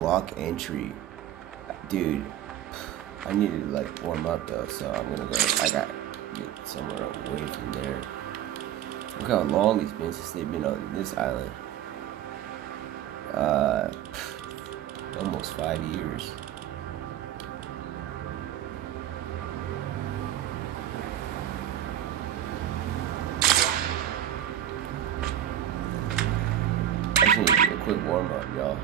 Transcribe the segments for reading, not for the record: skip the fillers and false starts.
Block entry. Dude, I need to like warm up though, so I'm gonna go. I got get somewhere away from there. Look how long it's been since they've been on this island. Uh, Almost 5 years. I just need to do a quick warm up, y'all.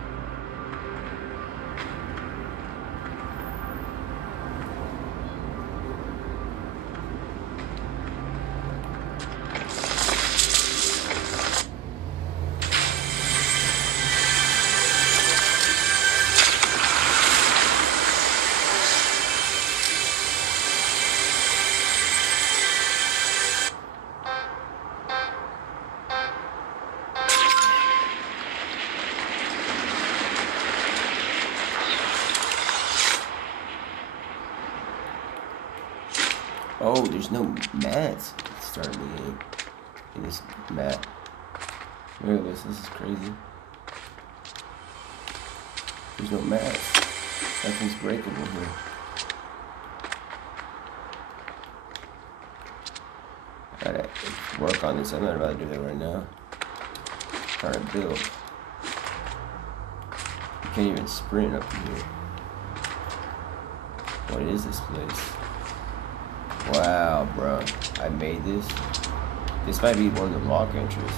Oh, there's no mats starting the game in this map. Look at this. This is crazy. There's no mats. Nothing's breakable here. Gotta work on this. I'm not about to do that right now. Trying to build. You can't even sprint up here. What is this place? Wow, bro. I made this. This might be one of the lock entries.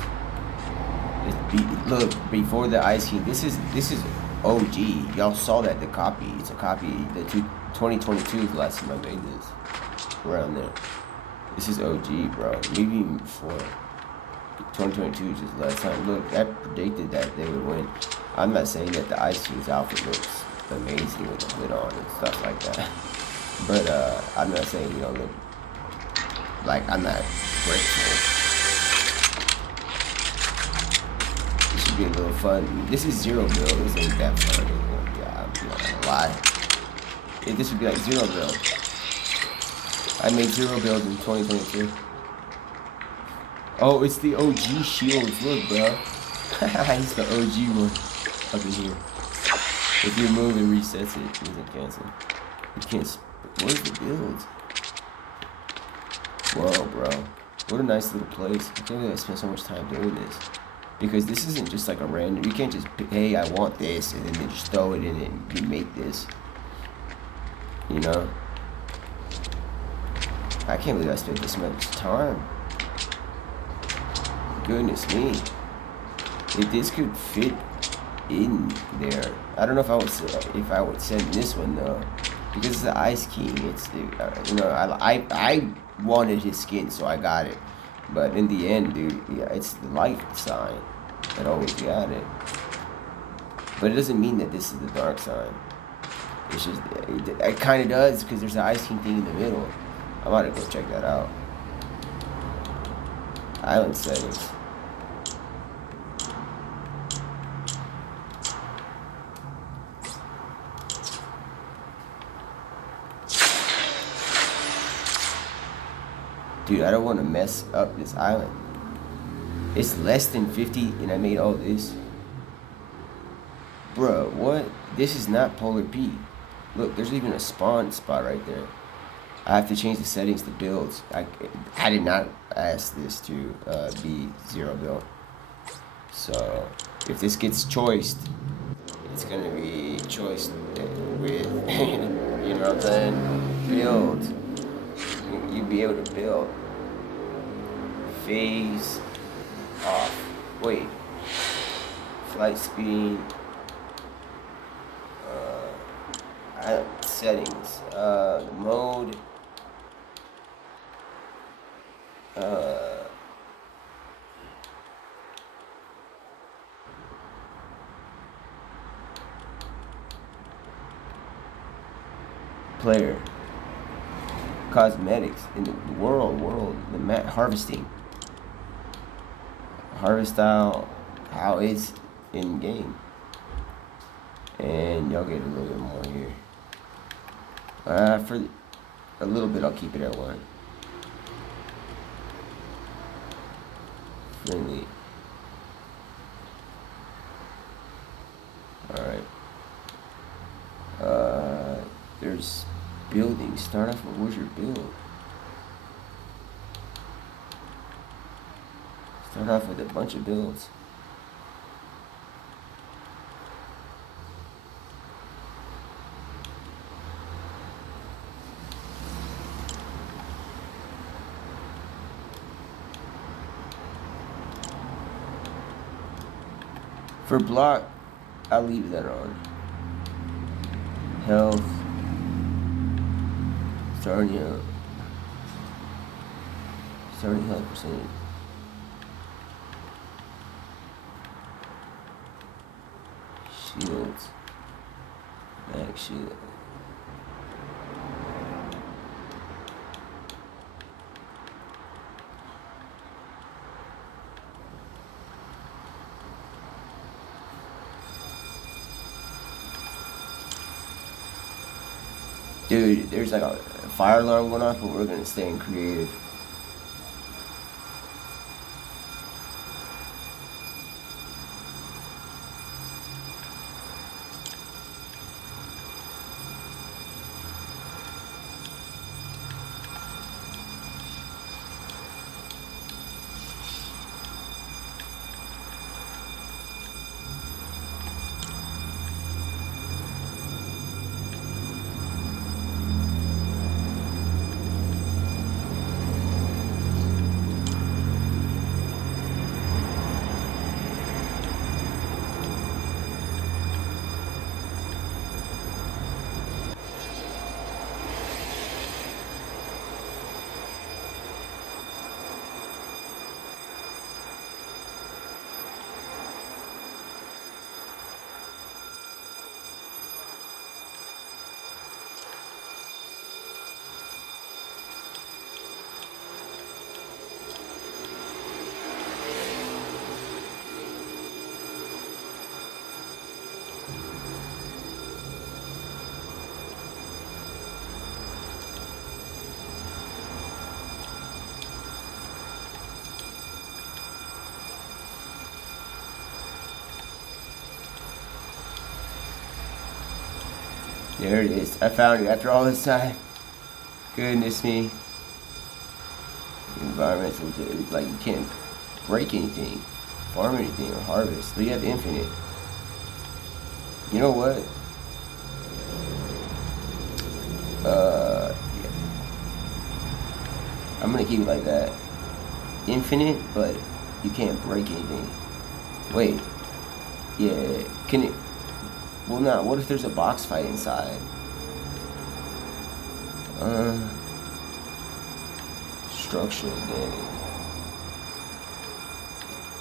Look, before the Ice King, this is OG. Y'all saw that, the copy. It's a copy. 2022 is the last time I made this. Around there. This is OG, bro. Maybe even before. 2022 is just last time. Look, I predicted that they would win. I'm not saying that the Ice King's outfit looks amazing with the hood on and stuff like that. But I'm not saying he don't look like I'm not grateful. This should be a little fun. This is 0 mil. This ain't that fun. Yeah, I'm not gonna lie. This would be like 0 mil. I made 0 builds in 2022. Oh, it's the OG shields. Look, bro. It's the OG one up in here. If you move, it resets it. It doesn't cancel. You can't. Where's the builds? Whoa, bro. What a nice little place. I can't believe I spent so much time doing this. Because this isn't just like a random. You can't just, hey, I want this, and then they just throw it in and you make this. You know? I can't believe I spent this much time. Goodness me. If this could fit in there. I don't know if I would send this one though. Because it's the Ice King, it's the, you know, I wanted his skin, so I got it. But in the end, dude, yeah, it's the light sign that always got it. But it doesn't mean that this is the dark sign. It's just, it kind of does, because there's the Ice King thing in the middle. I'm about to go check that out. Island settings. Dude, I don't want to mess up this island. It's less than 50 and I made all this. Bruh, what? This is not Polar P. Look, there's even a spawn spot right there. I have to change the settings to builds. I did not ask this to be 0 build. So, if this gets choiced, it's going to be choiced with, you know what I'm saying? Build. You'd be able to build. Phase off. Wait. Flight speed. Settings. Mode. Player. Cosmetics in the world, the map harvesting. Harvest style, how it's in game. And y'all get a little bit more here. For a little bit, I'll keep it at 1. Friendly. Alright. there's buildings. Start off with where's your build? Start off with a bunch of builds. For block, I'll leave that on. Health. Starting health percentage. Shields. Back shield. Dude, there's like a fire alarm going off, but we're gonna stay in creative. There it is. I found it after all this time. Goodness me. Environmental, like you can't break anything, farm anything, or harvest. But you have infinite. You know what? Yeah. I'm gonna keep it like that. Infinite, but you can't break anything. Wait. Yeah. Can it? Well, not. What if there's a box fight inside? Structural damage.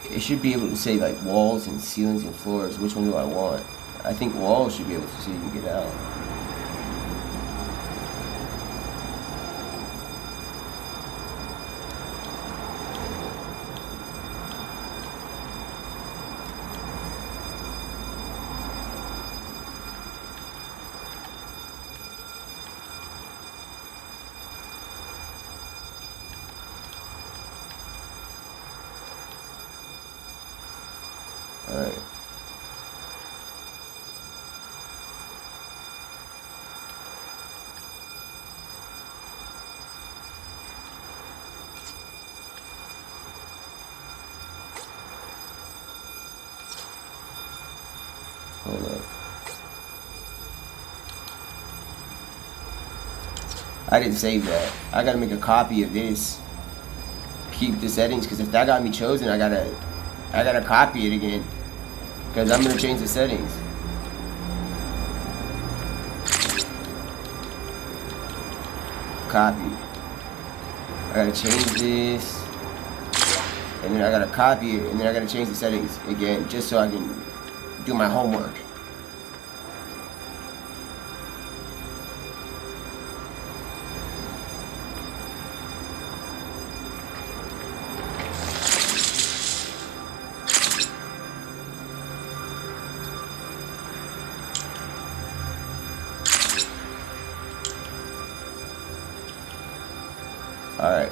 It should be able to say like walls and ceilings and floors. Which one do I want? I think walls should be able to see you can get out. Alright. Hold up. I didn't save that. I gotta make a copy of this. Keep the settings, because if that got me chosen, I gotta copy it again. Because I'm gonna change the settings. Copy. I gotta change this. And then I gotta copy it, and then I gotta change the settings again, just so I can do my homework. Alright.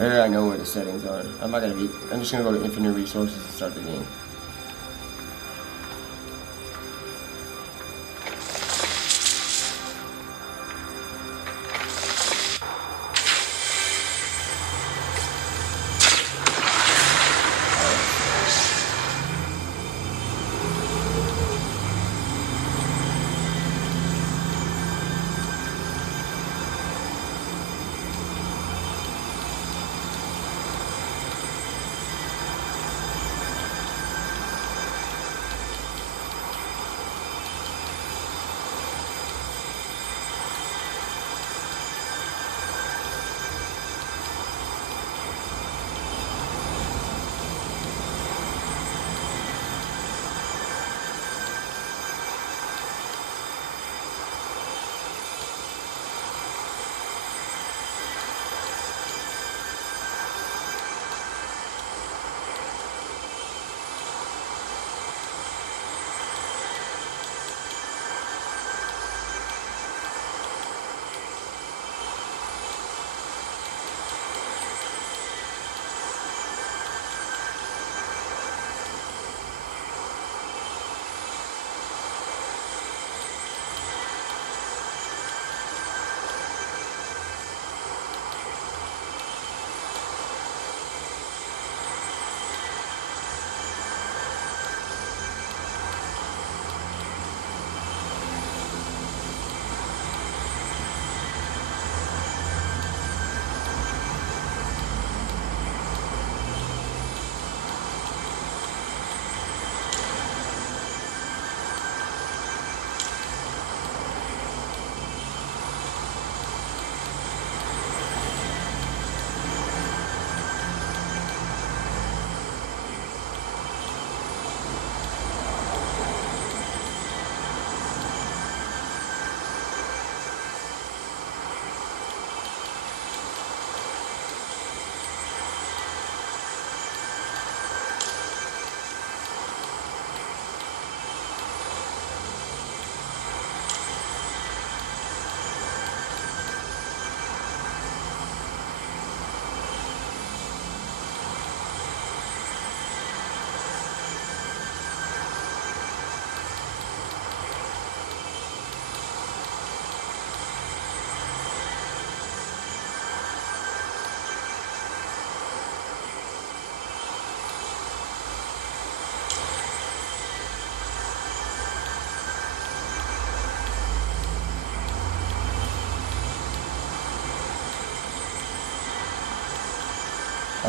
I know where the settings are. I'm just gonna go to infinite resources and start the game.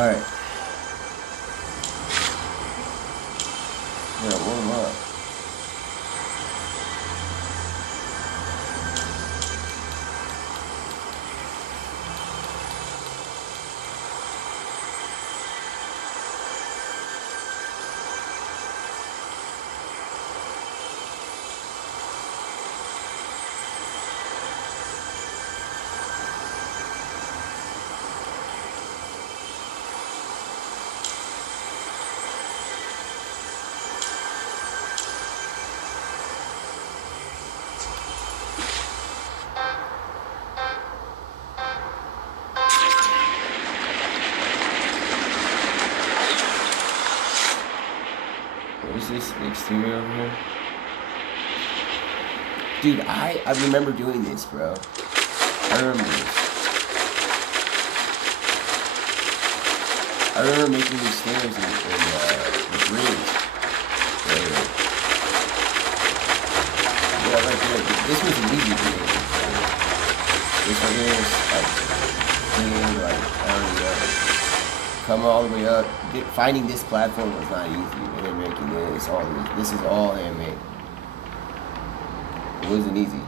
Alright. Yeah, warm up. What is this exterior over here? Dude, I remember doing this, bro. I remember this. I remember making these stairs in the bridge. Yeah, right there. This was an easy bridge. This right here is like, come all the way up. Finding this platform was not easy. And then making this is all handmade. It wasn't easy.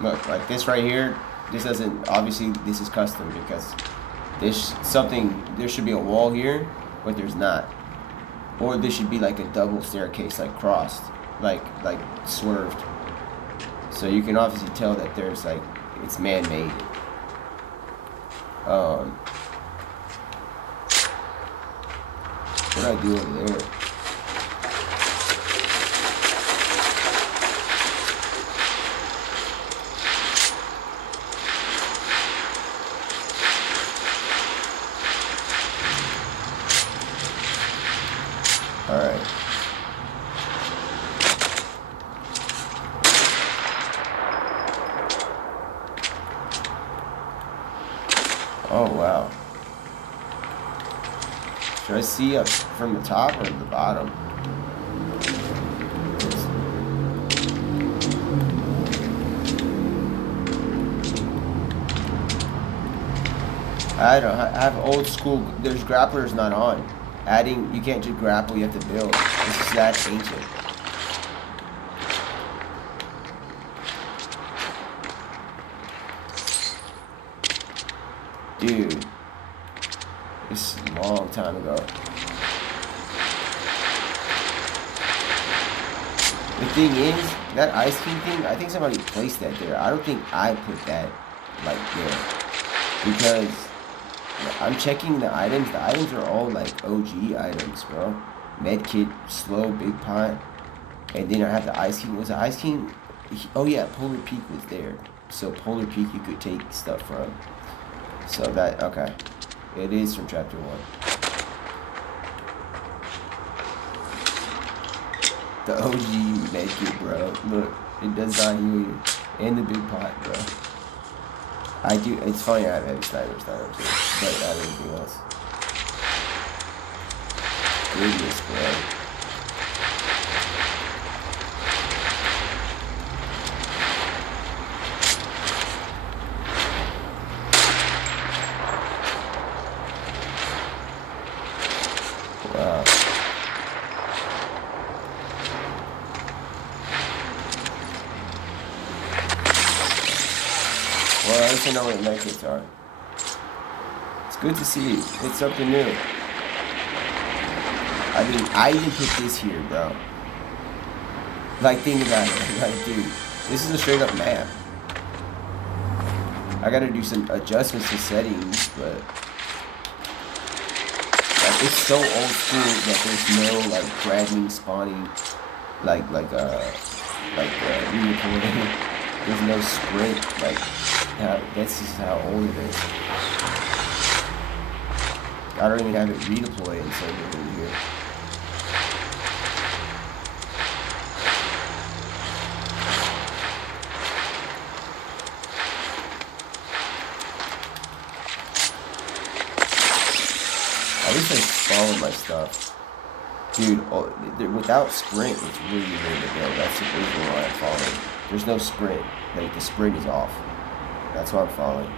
Look, like this right here, this doesn't, obviously this is custom because there should be a wall here, but there's not. Or this should be like a double staircase, like crossed, like swerved. So you can obviously tell that there's like, it's man-made. What did I do over there? Alright. Oh, wow. Should I see up from the top or the bottom? I have old school, there's grapplers not on. You can't just grapple, you have to build. This is that ancient. Dude. This is a long time ago. The thing is, that Ice King thing, I think somebody placed that there. I don't think I put that, like, there. Because I'm checking the items. The items are all like OG items, bro. Medkit, slow, big pot. And then I have the Ice King. Was the Ice King? Oh yeah, Polar Peak was there. So Polar Peak you could take stuff from. So that, okay. It is from chapter 1. The OG Medkit, bro. Look, it does not heal you. And the big pot, bro. I do, it's funny I have heavy snipers too, but I have anything else. Goodness, bro. Wow. Well, at least I know what medkits are. It's good to see. It's something new. I mean, I even put this here, bro. Like, think about it. Like, dude, this is a straight up map. I gotta do some adjustments to settings, but like, it's so old school that there's no like grabbing, spawning, like re-recording. There's no sprint. Like, this is how old it is. I don't even have it redeployed and so in here. At least I follow my stuff. Dude, without sprint, it's really weird to go. That's the reason why I'm following. There's no sprint. Like, the sprint is off. That's why I'm following.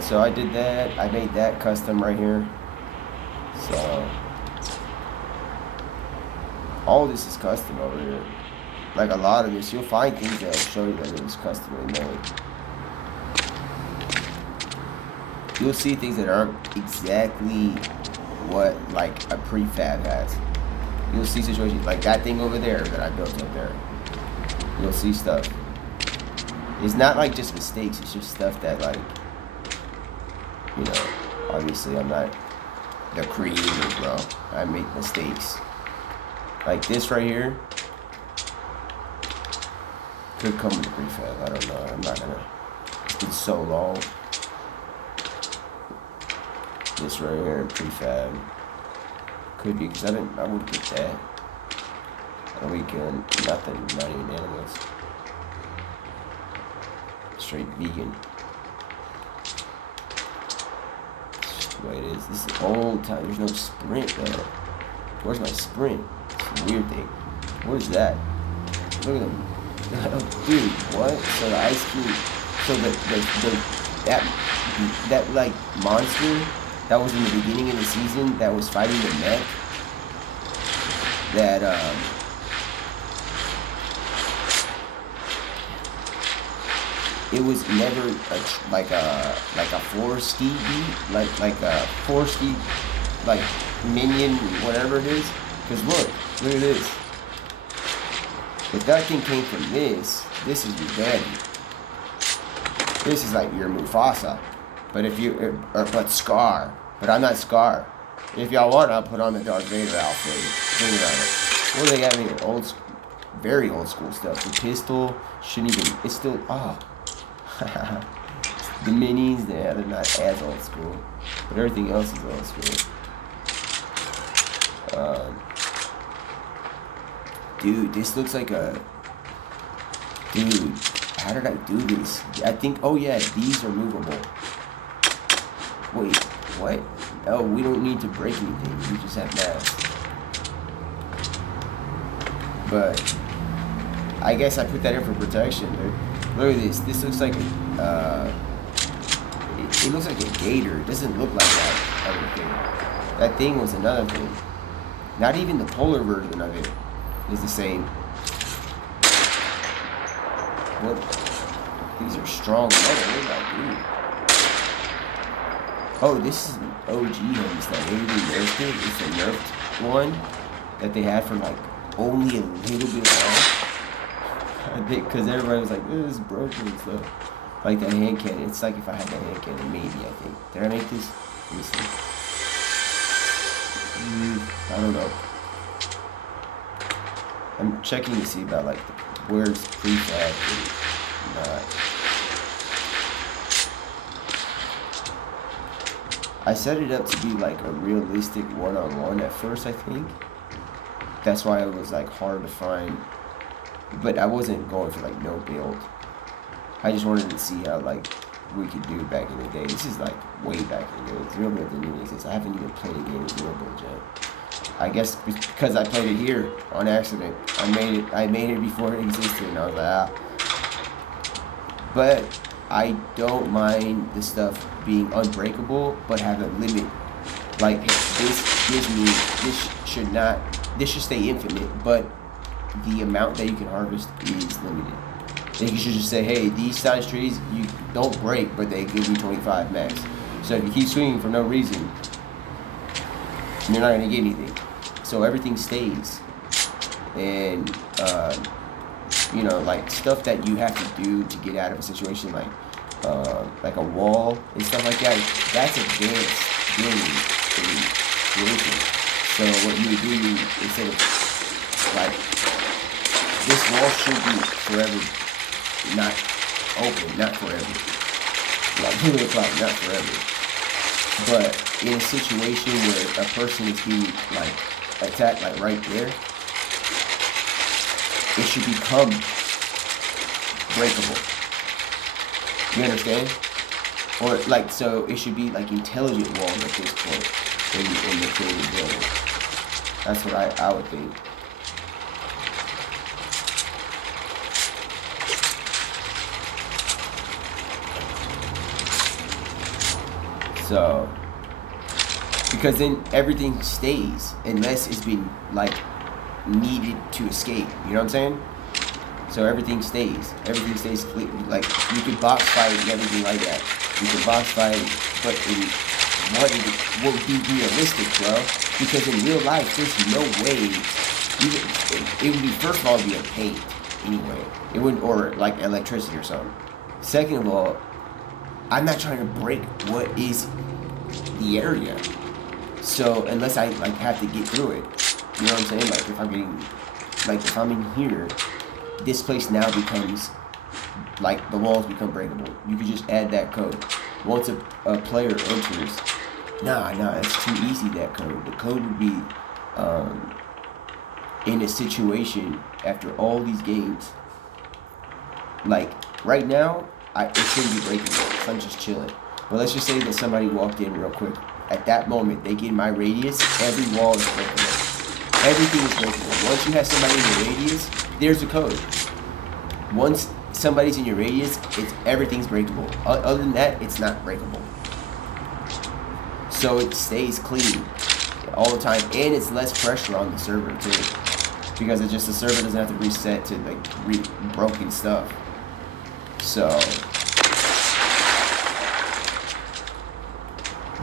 So I did that. I made that custom right here. So all this is custom over here. Like a lot of this, you'll find things that show you that it was customly made. You'll see things that aren't exactly what like a prefab has. You'll see situations like that thing over there that I built up there. You'll see stuff. It's not like just mistakes, it's just stuff that like, you know, obviously I'm not the creator, bro. I make mistakes. Like this right here could come with prefab. I don't know. I'm not gonna. It's been so long. This right here, prefab. Could be because I would put that. A weekend, nothing, not even animals. Straight vegan. That's the way it is. This is old time. There's no sprint though. Where's my sprint? It's a weird thing. What is that? Look at them. Dude, what? So the ice cream. So that like monster that was in the beginning of the season that was fighting the mech. That it was never like a forest speed beat, like a forest speed like minion, whatever it is. Cause look at this. If that thing came from this is your daddy. This is like your Mufasa. But if you, but Scar. But I'm not Scar. If y'all want, I'll put on the Darth Vader outfit. Think about it. What do they have in here? Very old school stuff. The pistol shouldn't even. It's still. Oh. The minis, they're not as old school. But everything else is old school. Dude, this looks like a. Dude, how did I do this? I think. Oh yeah, these are movable. Wait, what? Oh, we don't need to break anything. We just have mass. But I guess I put that in for protection, dude. Look at this. This looks like a. It looks like a gator. It doesn't look like that other thing. That thing was another thing. Not even the polar version of it is the same. What? These are strong metal. What did I do? Oh, this is an OG homies that maybe they nerfed it. It's a nerfed one that they had for like only a little bit off. I think because everybody was like, this is broken and stuff. Like that hand cannon. It's like if I had that hand cannon, maybe I think. Did I make this? Let me see. I don't know. I'm checking to see about like where it's prefab and not. I set it up to be like a realistic one-on-one at first, I think. That's why it was like hard to find. But I wasn't going for like no build. I just wanted to see how like we could do back in the day. This is like way back in the day. Zero build didn't even exist. I haven't even played a game with zero build yet. I guess because I played it here on accident. I made it before it existed, and I was like, ah. But I don't mind the stuff being unbreakable, but have a limit. Like this gives me this should stay infinite, but the amount that you can harvest is limited. Then you should just say, hey, these size trees you don't break, but they give you 25 max. So if you keep swinging for no reason, you're not gonna get anything. So everything stays, and you know, like stuff that you have to do to get out of a situation, like a wall and stuff like that. That's advanced building creation. So what you would do instead of like this wall should be forever, not open, not forever. Like 2 o'clock, not forever. But in a situation where a person is being like attacked, like right there, it should become breakable. You understand? Or like, so it should be like intelligent walls at this point in the creative building. That's what I would think. So, because then everything stays unless it's been like needed to escape. You know what I'm saying? So everything stays. Everything stays clear. Like you could box fight and everything like that. You could box fight, but in what it won't be realistic, bro. Because in real life, there's no way. It would be, first of all, it'd be a paint anyway. It wouldn't, or like electricity or something. Second of all, I'm not trying to break what is the area. So unless I like have to get through it, you know what I'm saying? Like if I'm getting, like if I'm in here, this place now becomes like the walls become breakable. You could just add that code. Once a player enters, nah, it's too easy. That code. The code would be in a situation after all these games. Like right now, it shouldn't be breakable. So I'm just chilling. But let's just say that somebody walked in real quick. At that moment, they get in my radius. Every wall is breakable. Everything is breakable. Once you have somebody in your radius, there's a code. Once somebody's in your radius, everything's breakable. Other than that, it's not breakable. So it stays clean all the time, and it's less pressure on the server too, because it's just the server doesn't have to reset to like broken stuff. So,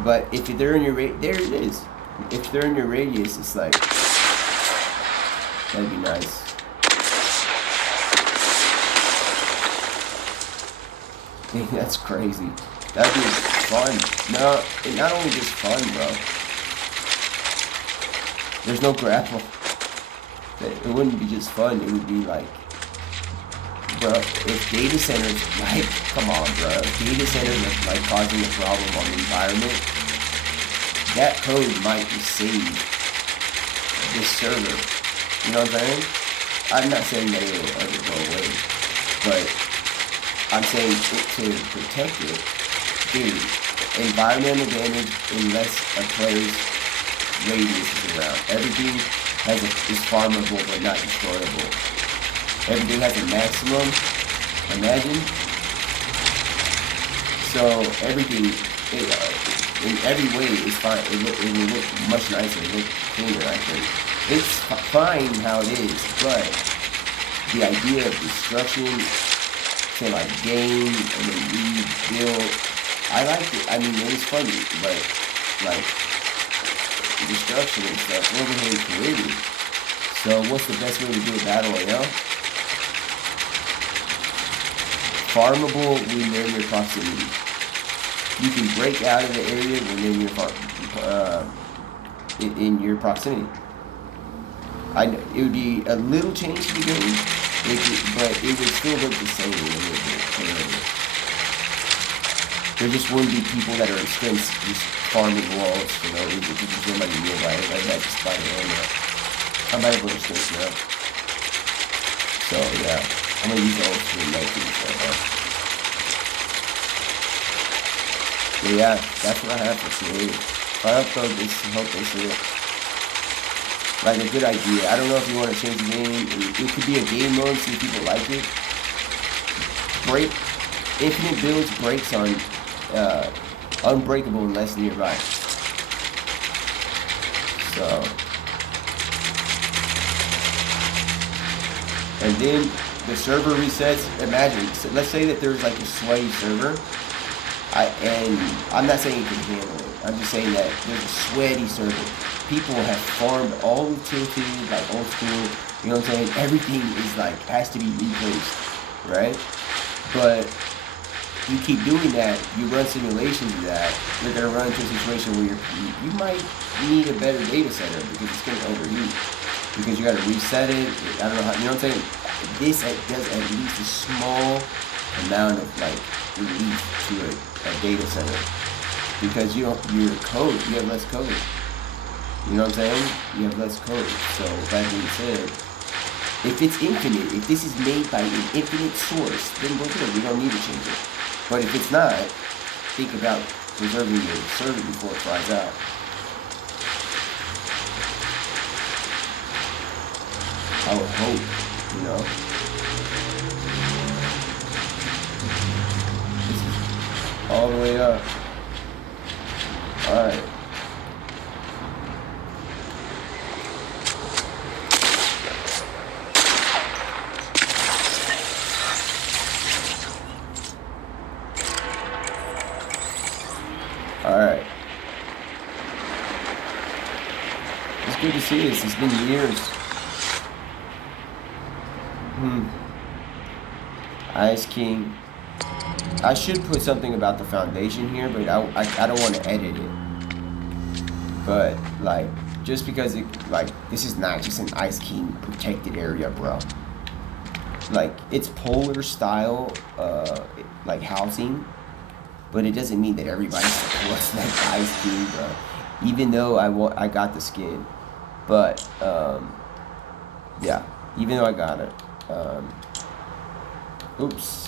but if they're in your there it is. If they're in your radius, it's like that'd be nice. That's crazy. That'd be fun. No, not only just fun, bro. There's no grapple. It wouldn't be just fun. It would be like, bro, if data centers, like, come on, bro. If data centers are like causing a problem on the environment, that code might save this server. You know what I'm saying? I'm not saying that it will ever go away, but I'm saying to protect it, dude, environmental damage unless a player's radius is around. Everything is farmable but not destroyable. Everything has a maximum, imagine. So everything, in every way is fine. It will look much nicer, it will look cleaner, I think. It's fine how it is, but the idea of destruction to like game and then rebuild, I liked it. I mean, it was funny, but like destruction and stuff wasn't really created. So what's the best way to do a battle royale? Farmable within your proximity. You can break out of the area within your in your proximity. I know it would be a little change to the game, but it would still look the same a little bit. There just wouldn't be people that are just farming walls for no reason. Because there's nobody nearby. Everybody has to spy their own now. I'm about to go to space now. So yeah, I'm gonna use the old school night right now. But yeah, that's what I have for today. I upload this to help they see it. Like a good idea. I don't know if you want to change the game. It could be a game mode, see if people like it. Infinite builds breaks on unbreakable unless nearby. So, and then the server resets. Imagine, so let's say that there's like a sweaty server. And I'm not saying you can handle it. I'm just saying that there's a sweaty server. People have farmed all the tilted, like old school, you know what I'm saying? Everything is like, has to be replaced, right? But you keep doing that, you run simulations of that, you're gonna run into a situation where you might need a better data center because it's gonna overheat. Because you gotta reset it, I don't know how, you know what I'm saying? This does at least a small amount of like relief to a data center. Because your code, you have less code. You know what I'm saying? You have less code. So that being said, if it's infinite, if this is made by an infinite source, then we're good. We don't need to change it. But if it's not, think about preserving your server before it flies out. I would hope, you know. This is all the way up. good to see this. It's been years. Ice King. I should put something about the foundation here, but I don't want to edit it. But, like, just because it, like, this is not just an Ice King protected area, bro. Like, it's polar style, like, housing, but it doesn't mean that everybody supports that Ice King, bro. Even though I got the skin. But, yeah, even though I got it. Oops.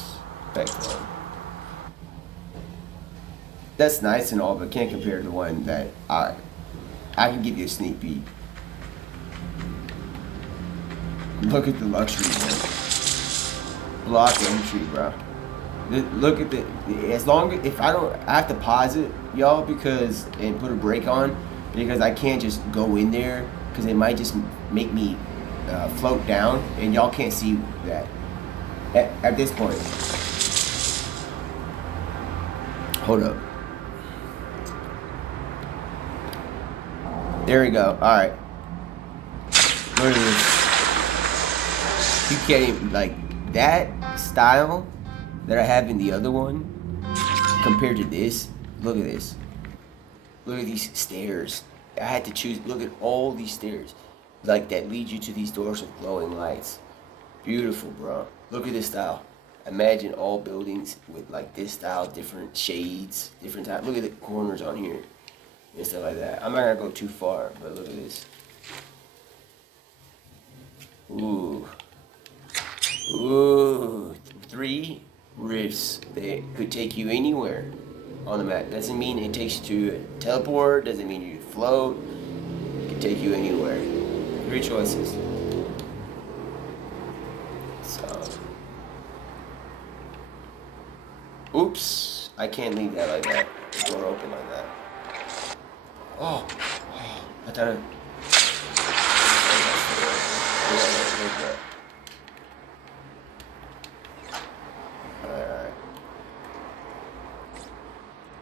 Back on. That's nice and all, but can't compare to the one that I can give you a sneak peek. Look at the luxury, bro. Block entry, bro. Look at the, as long as, if I don't, I have to pause it, y'all, because, and put a break on, because I can't just go in there, because it might just make me float down, and y'all can't see that at this point. Hold up. There we go. All right. Look at this. You can't even, like, that style that I have in the other one compared to this. Look at this. Look at these stairs. I had to choose. Look at all these stairs, like, that lead you to these doors with glowing lights. Beautiful, bro. Look at this style. Imagine all buildings with, like, this style, different shades, different type. Look at the corners on here and stuff like that. I'm not gonna go too far, but look at this. Ooh. Ooh. 3 rifts. They could take you anywhere on the map. Doesn't mean it takes you to a teleport. Doesn't mean you float. It can take you anywhere. 3 choices. So. Oops. I can't leave that like that. The door open like that. Oh. I thought it. Alright.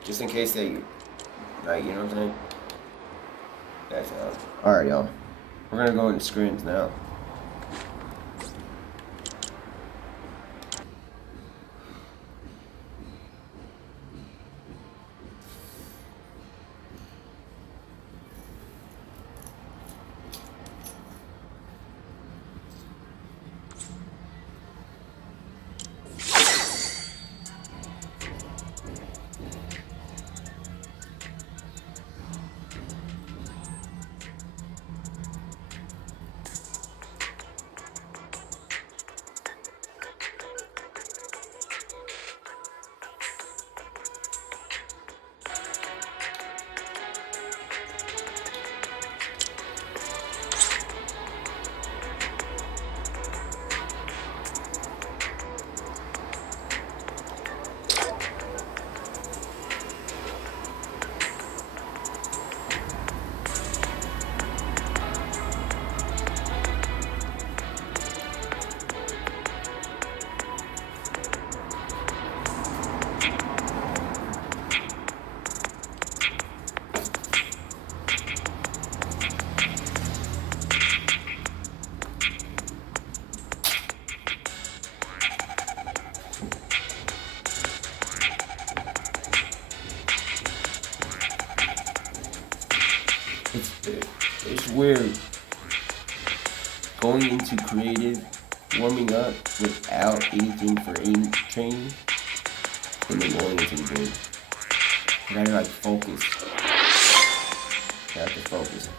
Just in case they, like, you know what I'm saying? That's alright, y'all. We're gonna go into scrims now. It's weird going into creative, warming up without anything for aim training, and then going into the game. I gotta, like, focus. I have to focus.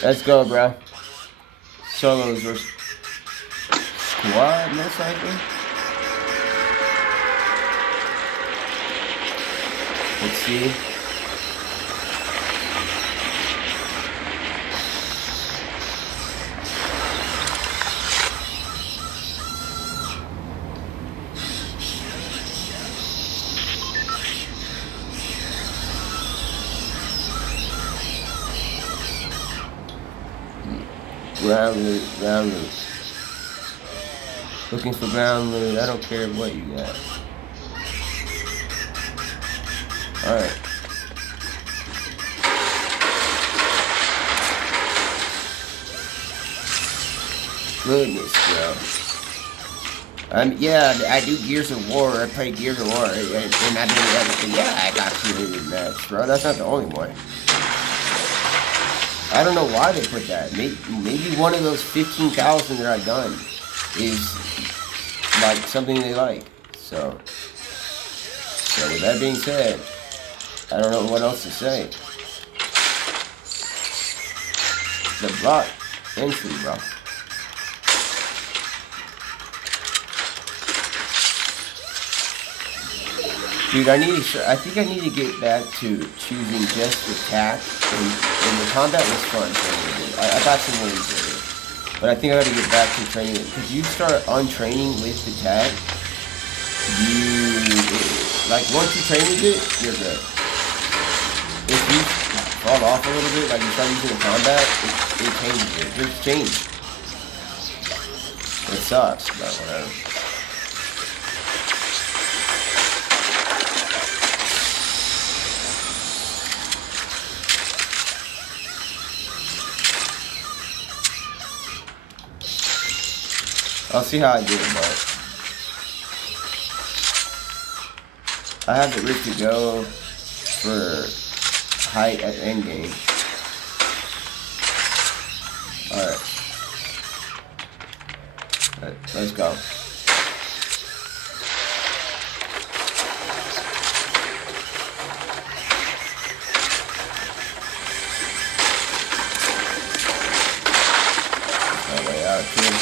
Let's go, bro. Solos versus squad, most likely. Let's see. Ground loot, ground loot. Looking for ground loot. I don't care what you got. Alright. Goodness, bro. Yeah, I do Gears of War. I play Gears of War, and I didn't everything. Yeah, I got created match, bro. That's not the only one. I don't know why they put that. Maybe one of those 15,000 that I've done is like something they like. So with that being said, I don't know what else to say. The block entry, bro. Dude, I think I need to get back to choosing just attack, and the combat was fun for a little bit. I got some wins with it, but I think I gotta get back to training it, because you start untraining with attack, like once you train with it, you're good. If you fall off a little bit, like you start using the combat, it changes it. There's change. It sucks, but whatever. I'll see how I do it, but I have it ready to go for height at endgame. Alright. Let's go. My way out here.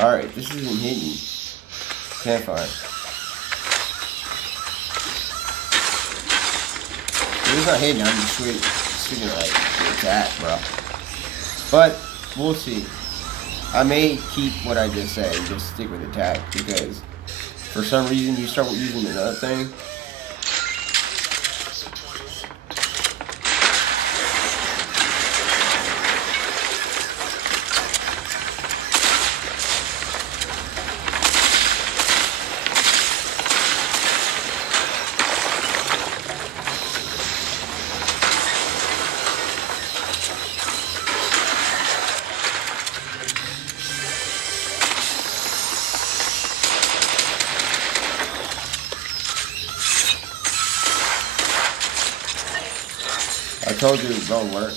Alright, this isn't hidden. Campfire. It's not hidden, I'm just shooting like the attack, bro. But, we'll see. I may keep what I just said and just stick with attack, because for some reason you start using another thing. I told you it won't work.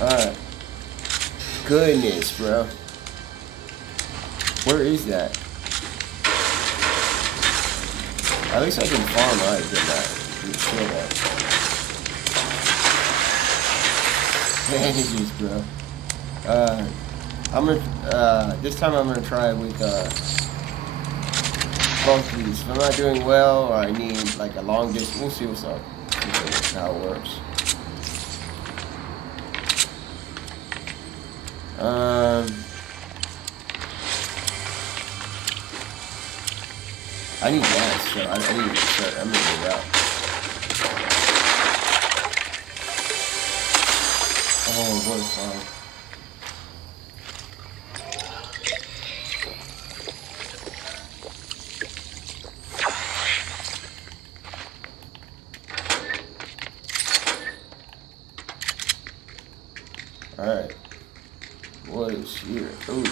Alright. Goodness, bro. Where is that? At least I can farm out of that. Kill that. Bandages, bro. I'm gonna, this time I'm gonna try with, both of these. If I'm not doing well, or I need, like, a long distance, we'll see what's up. See how it works. I need gas, so I need to start. I'm gonna get out. Oh, what a song. Alright. What is here? Ooh.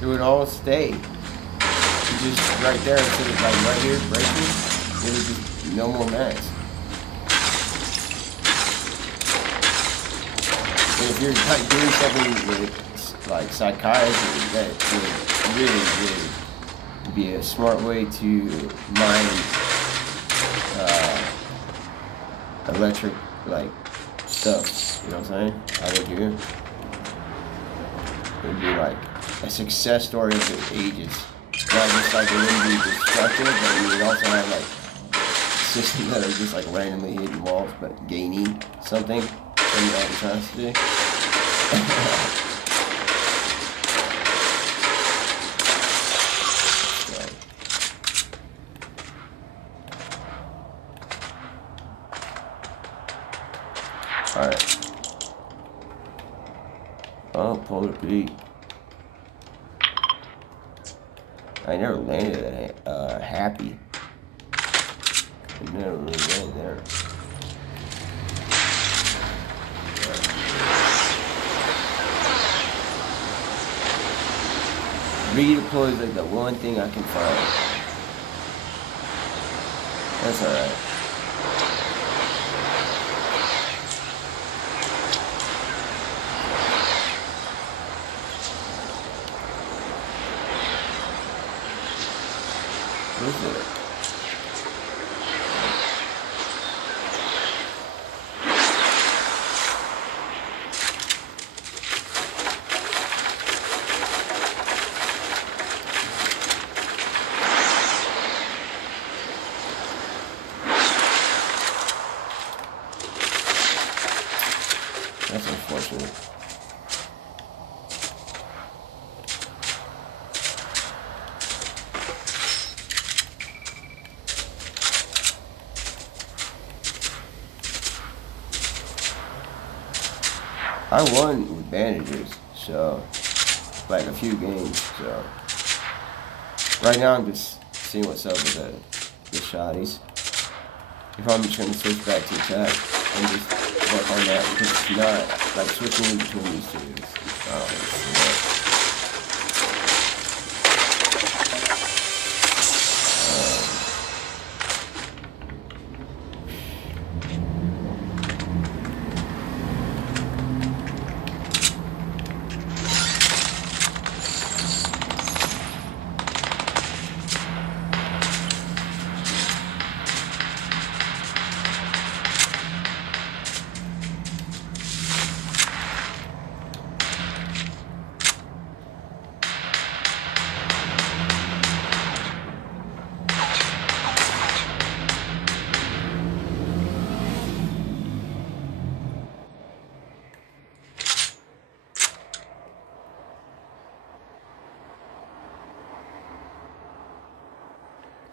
It would all stay. You just right there instead of like right here breaking, it would just no more mats. And if you're like doing something with like psychiatry, that would really be a smart way to mine electric like stuff. You know what I'm saying? I would do. It would be like a success story of the ages. Not just like it wouldn't be destructive, but you would also have like systems that are just like randomly hitting walls but gaining something from the electricity. Alright. Oh, Polar Peak. I never landed at Happy. I never really landed there. Redeploy is like the one thing I can find. That's alright. What is it? That's unfortunate. I won with bandages, so like a few games. So right now I'm just seeing what's up with the shotties. If I'm trying to switch back to attack, I'm just work on that because it's not like switching in between these two.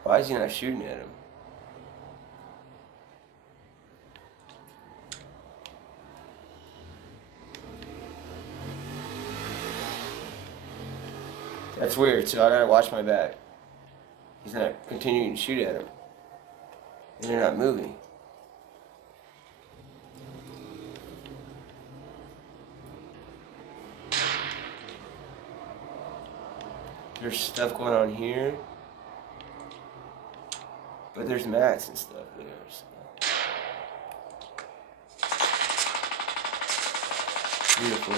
Why is he not shooting at him? That's weird, so I gotta watch my back. He's not continuing to shoot at him. And they're not moving. There's stuff going on here. But there's mats and stuff there. So. Beautiful.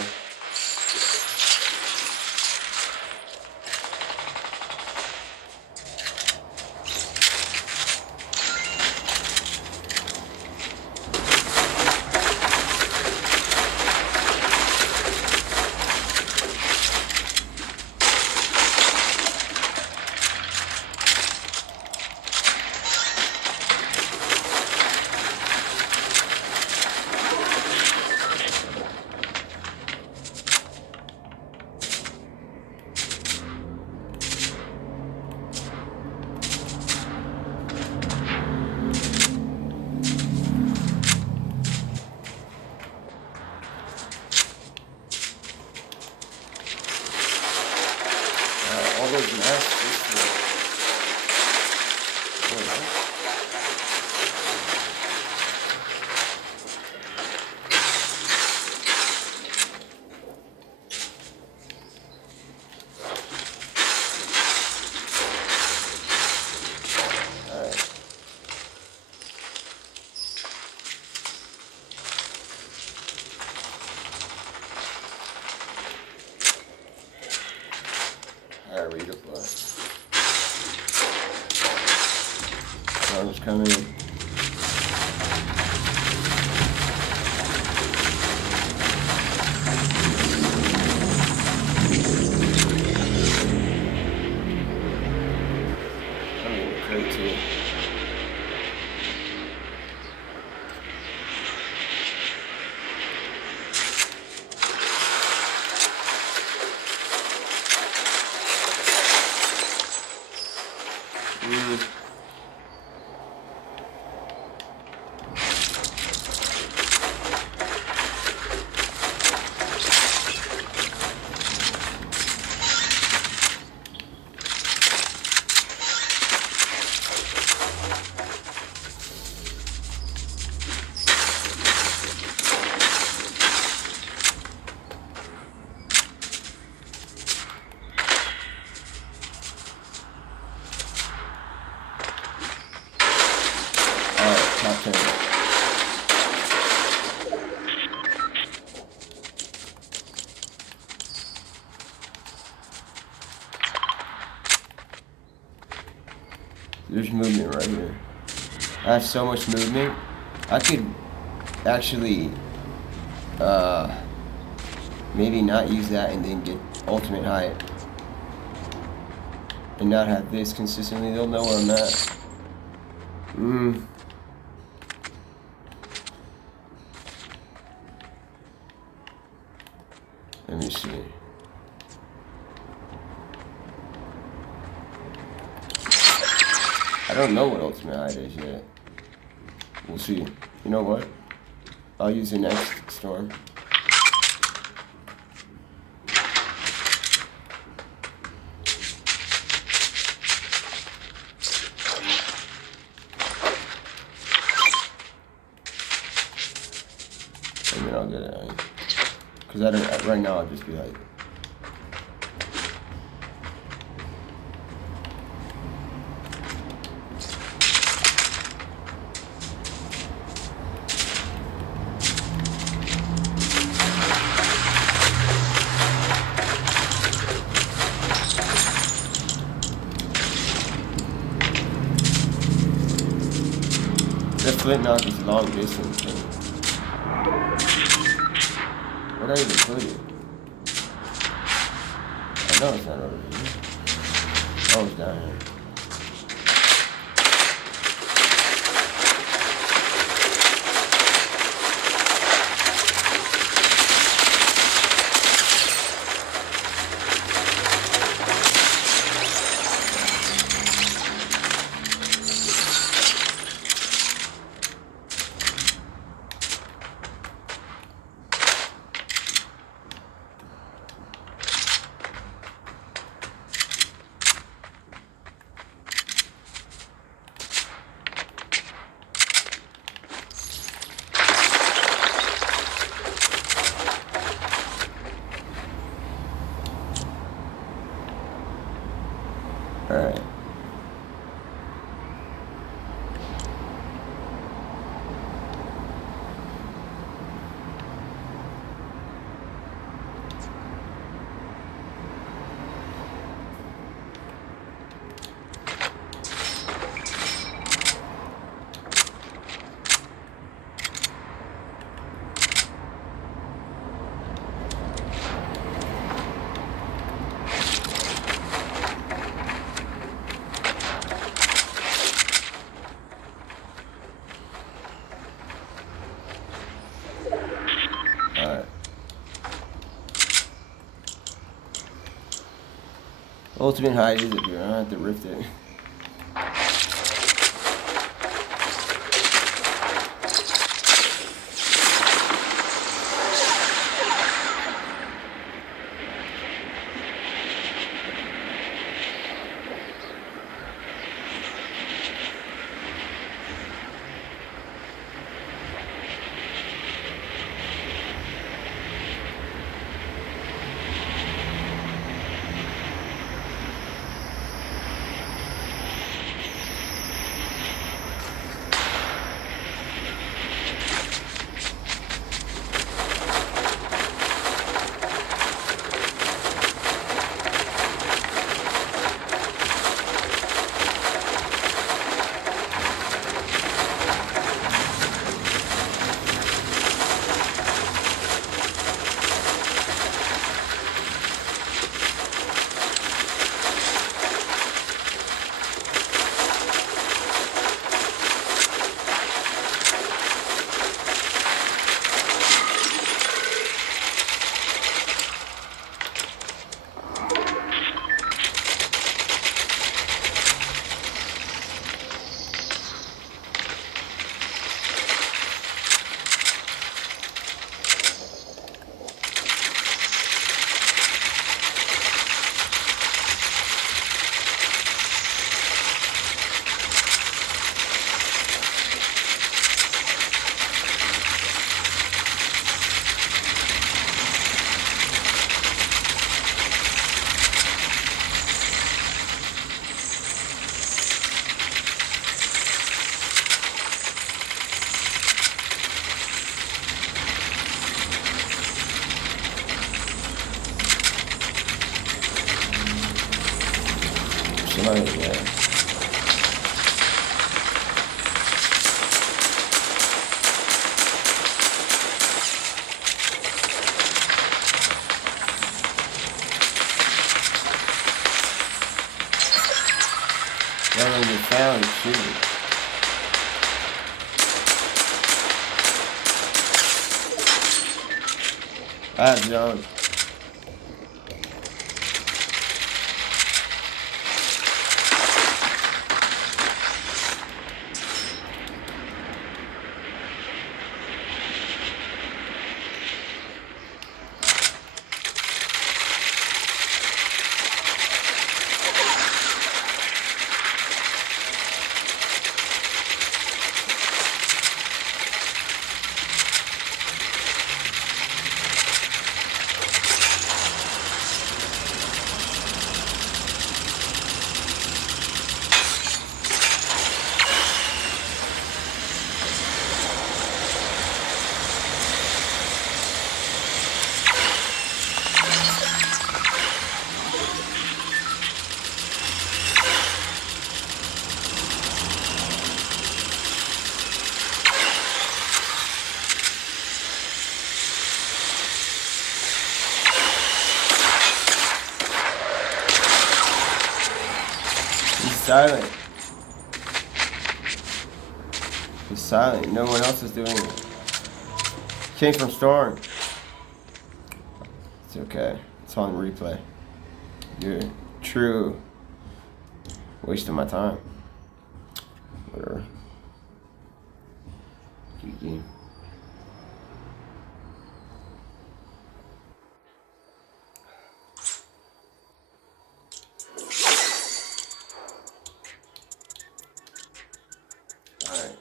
much coming in. I'm gonna crate too. Top 10. There's movement right here. I have so much movement. I could actually maybe not use that and then get ultimate height. And not have this consistently. They'll know where I'm at. Let me see. I don't know what ultimate height is yet. We'll see. You know what? I'll use the next storm. And then I'll get it. Because I don't, right now I'll just be like, the flint knock is long distance thing. Where'd I even put it? I know it's not over here. Oh, it's down here. Alright. Ultimate height is up here. I don't have to rift it. Somebody, yeah. That one you found, shoot. Ah, John. He's silent. He's silent. No one else is doing it. Came from Storm. It's okay. It's on replay. You're true. Wasting my time. Whatever. GG. Alright.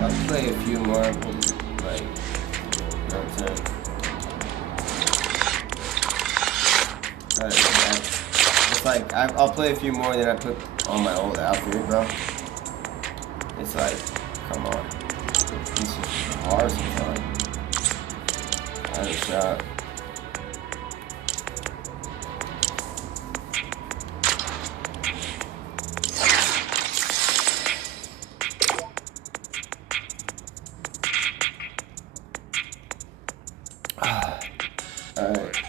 I'll play a few more of them, like, you know what I'm saying? Alright, it's like, I'll play a few more than I put on my old outfit, bro. It's like, come on. It's just hard sometimes. I had a shot. Alright.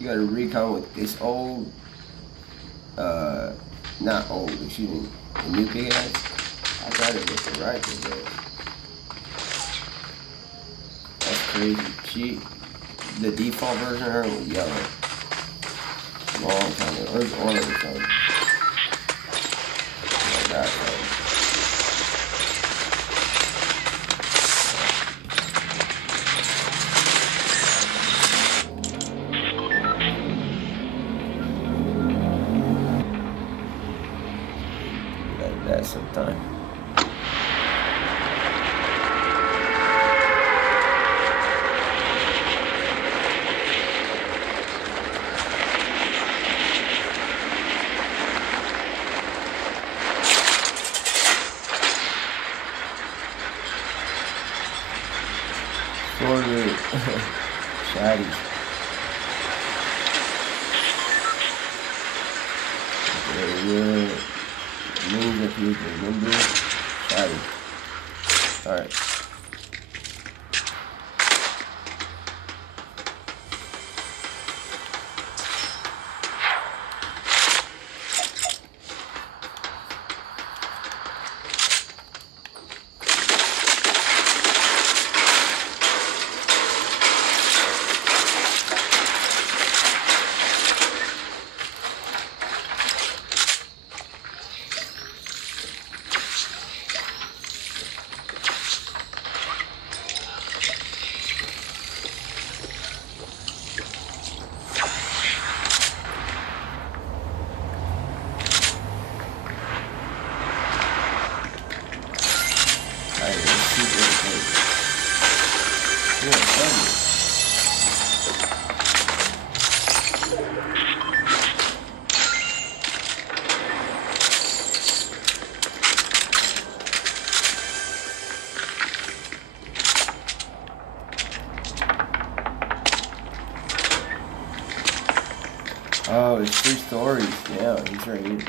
You got a recon with this old, not old, excuse me, the new big ass. I got it with the right big ass. That's crazy. The default version of her was yellow. Long time ago. It was orange or something. Like that, bro. That sometime. it. Shotties. Okay, yeah. Names up here, remember? Shotty. Alright. Oh, it's 3 stories. Yeah, he's right here.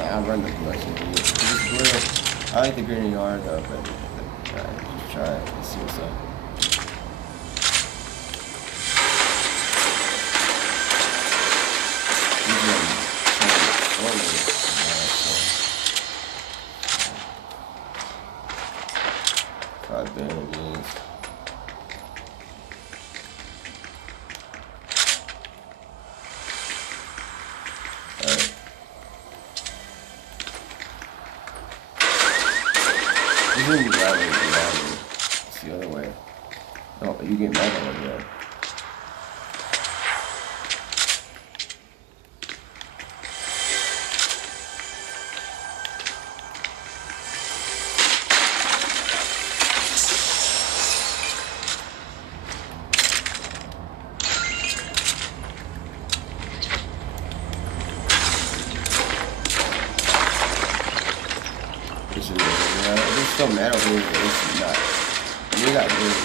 I run the collection here. It's blue. I like the green yard though, but just try it and see what's up. There it is. Alright. This isn't grabbing. It's the other way. Oh, but you get mad over there. There's still metal here, but this is not. We got wood.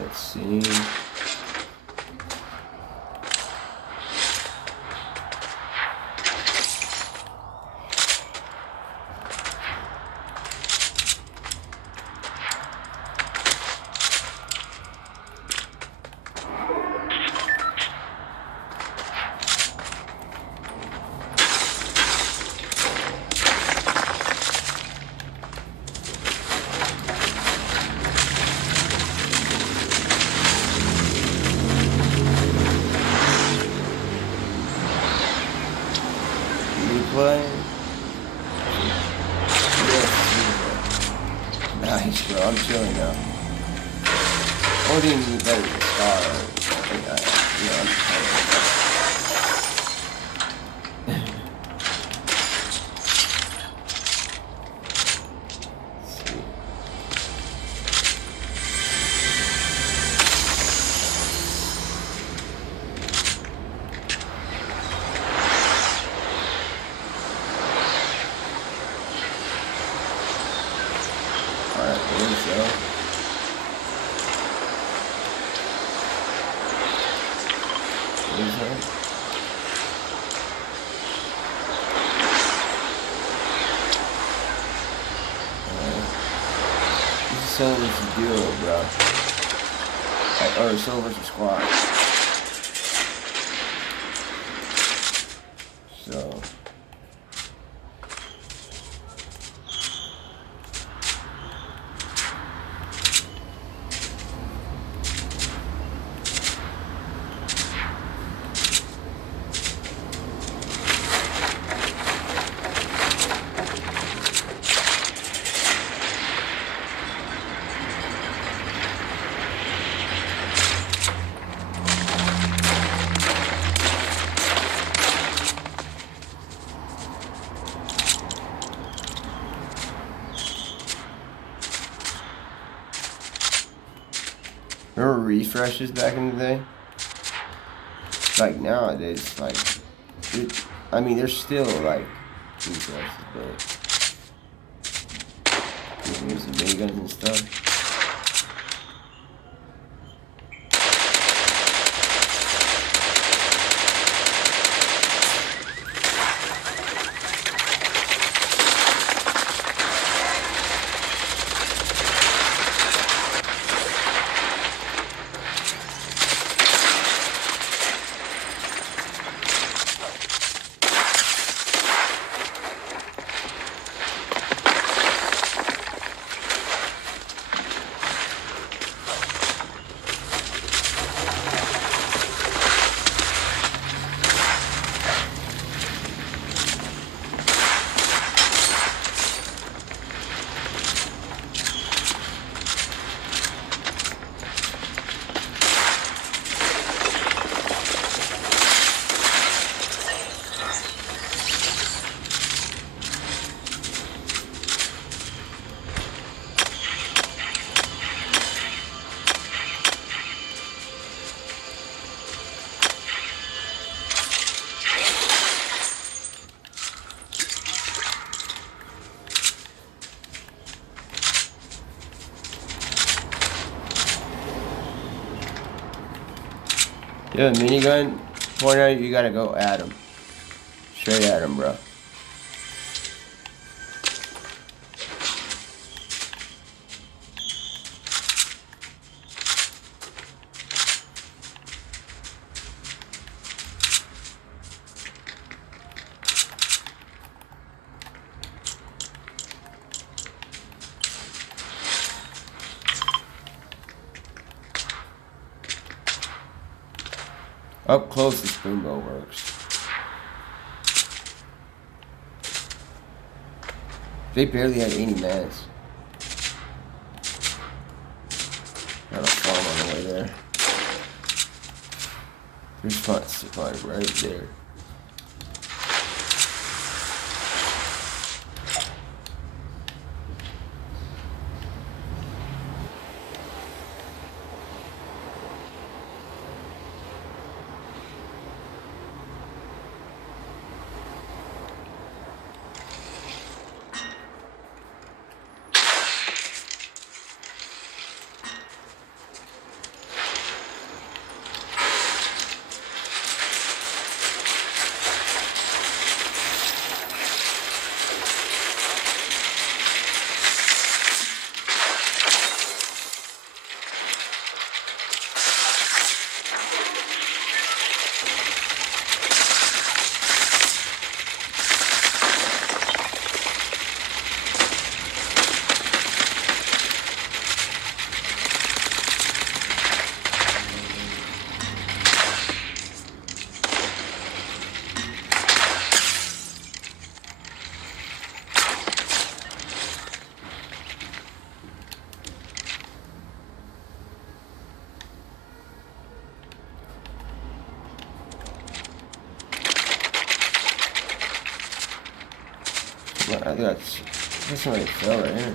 Let's see. Nice, bro. I'm chilling now. Only thing you better is a star. I'm is that? This is solo versus duo, bro. Or solo versus squad. So. Remember refreshes back in the day? Like nowadays, like, I mean, there's still like refreshes, but there's some miniguns and stuff. Yeah, minigun, Fortnite, you gotta go at him. Straight at him, bro. Up close, the spoonbow works. They barely had any mats. Got a farm on the way there. There's spot right there. I think that's somebody fell right here.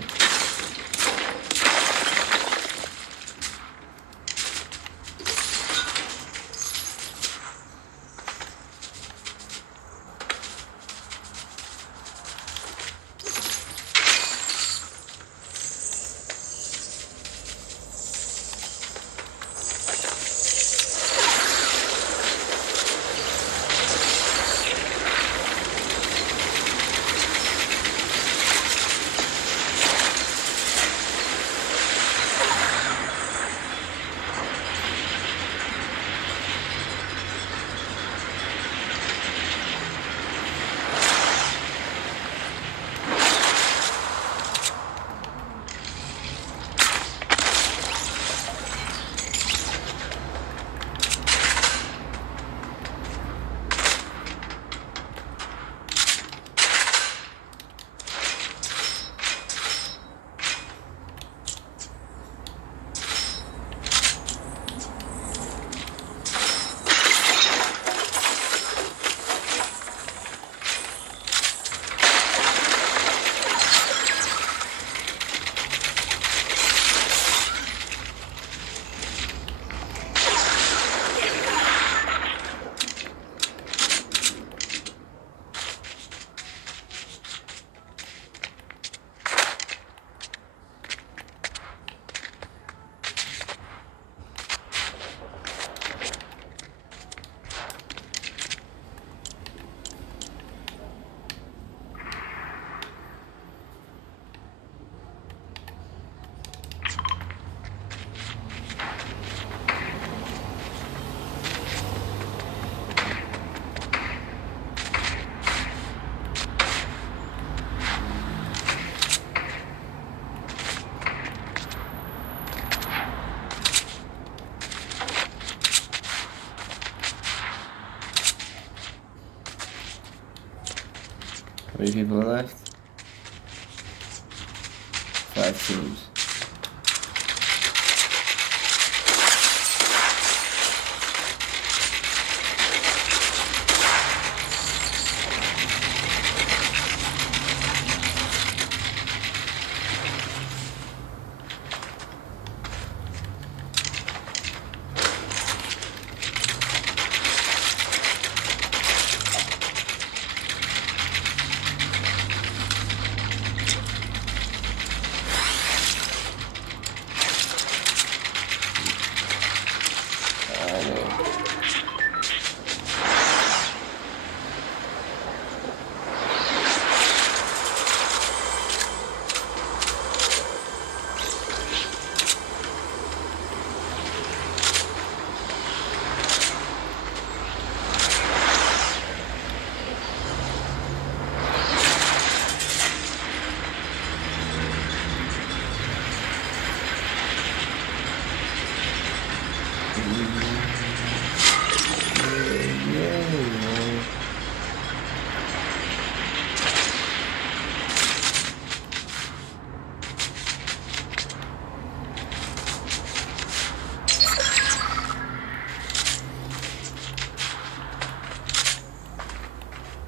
many people are left? 5 teams.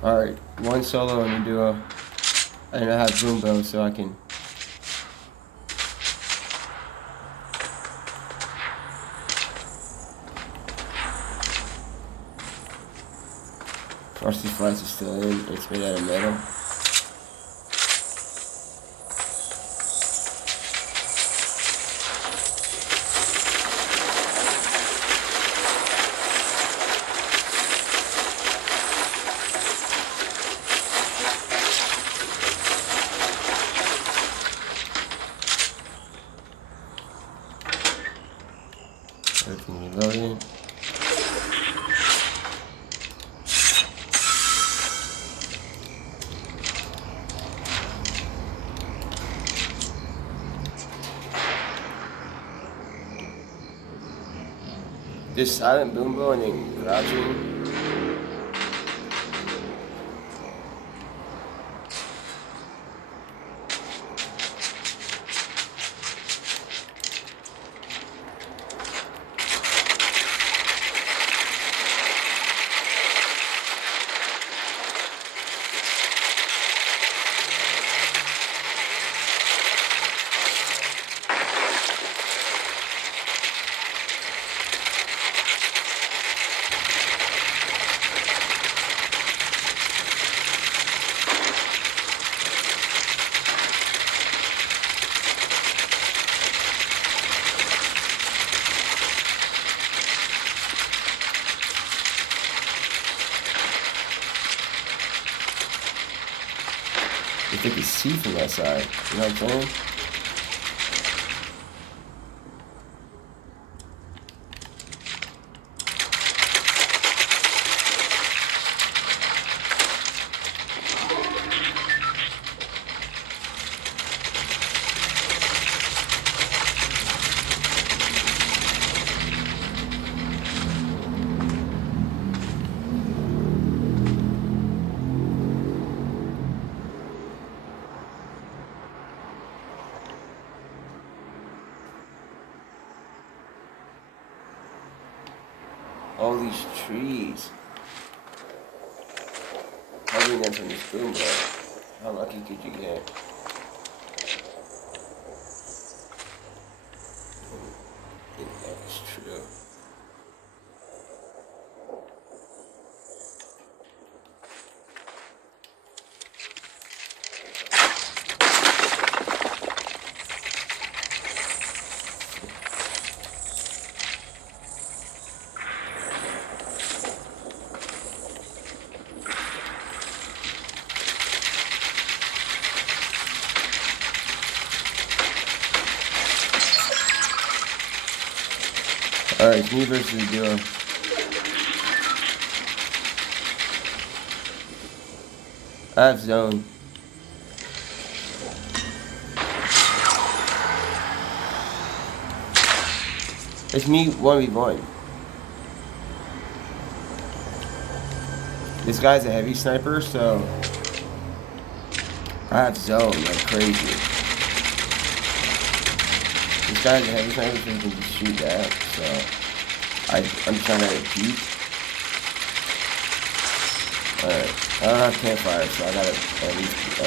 Alright, one solo and a duo. And I have boom bow so I can. Varsity Flights is still in. It's made out of metal. Everything reloading. This silent boom bow and then crouching. If they could see from that side, you know what I'm saying? All these trees. How do you get from this boom bow? How lucky could you get? I think that's true. Alright, me versus duo. I have zone. It's me 1v1. This guy's a heavy sniper, so I have zone like crazy. This guy's a heavy sniper, so he can just shoot that. So I'm trying to peek. Alright. I don't have campfire, so I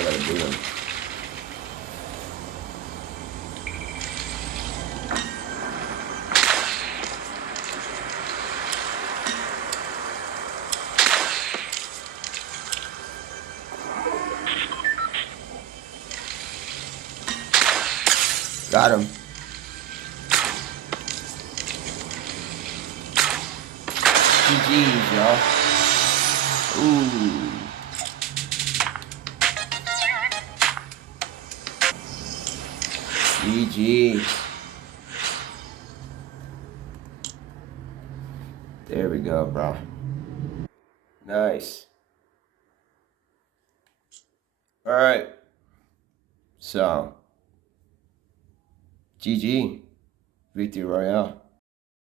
gotta do him. Got him. GG's, y'all. Ooh. GG. There we go, bro. Nice. Alright. So, GG. Victory Royale.